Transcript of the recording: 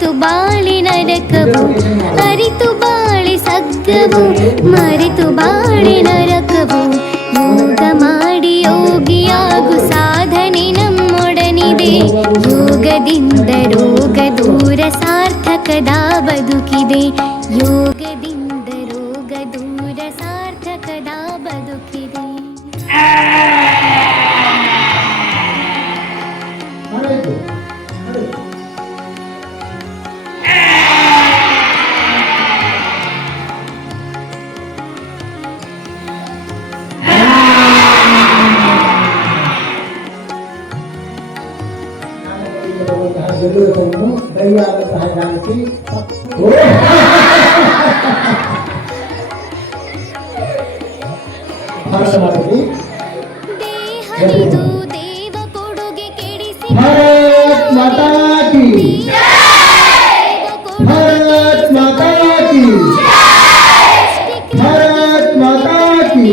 ಅರಿತು ಬಾಳಿ ನರಕವು ಅರಿತು ಬಾಳಿ ಸಗ್ಗವು ಮರೆತು ಬಾಳಿ ನರಕವು ಯೋಗ ಮಾಡಿ ಯೋಗಿಯಾಗು ಸಾಧನೆ ನಮ್ಮೊಡನಿದೆ ಯೋಗದಿಂದ ರೋಗ ದೂರ ಸಾರ್ಥಕದ ಬದುಕಿದೆ ಯೋಗದಿಂದ ರೋಗ ದೂರ ಸಾರ್ಥಕದ ಬದುಕಿದೆ. ದೈವಾದ ಸಹಜಾನಕ್ಕೆ ಭಾರತಮಾತೆಗೆ ದೇಹವಿದು ದೇವ ಕೊಡುಗೆ ಕೆಡಿಸಿ ಭಾರತ್ ಮಾತಾ ಕಿ ಭಾರತ್ ಮಾತಾ ಕಿ ಭಾರತ್ ಮಾತಾ ಕಿ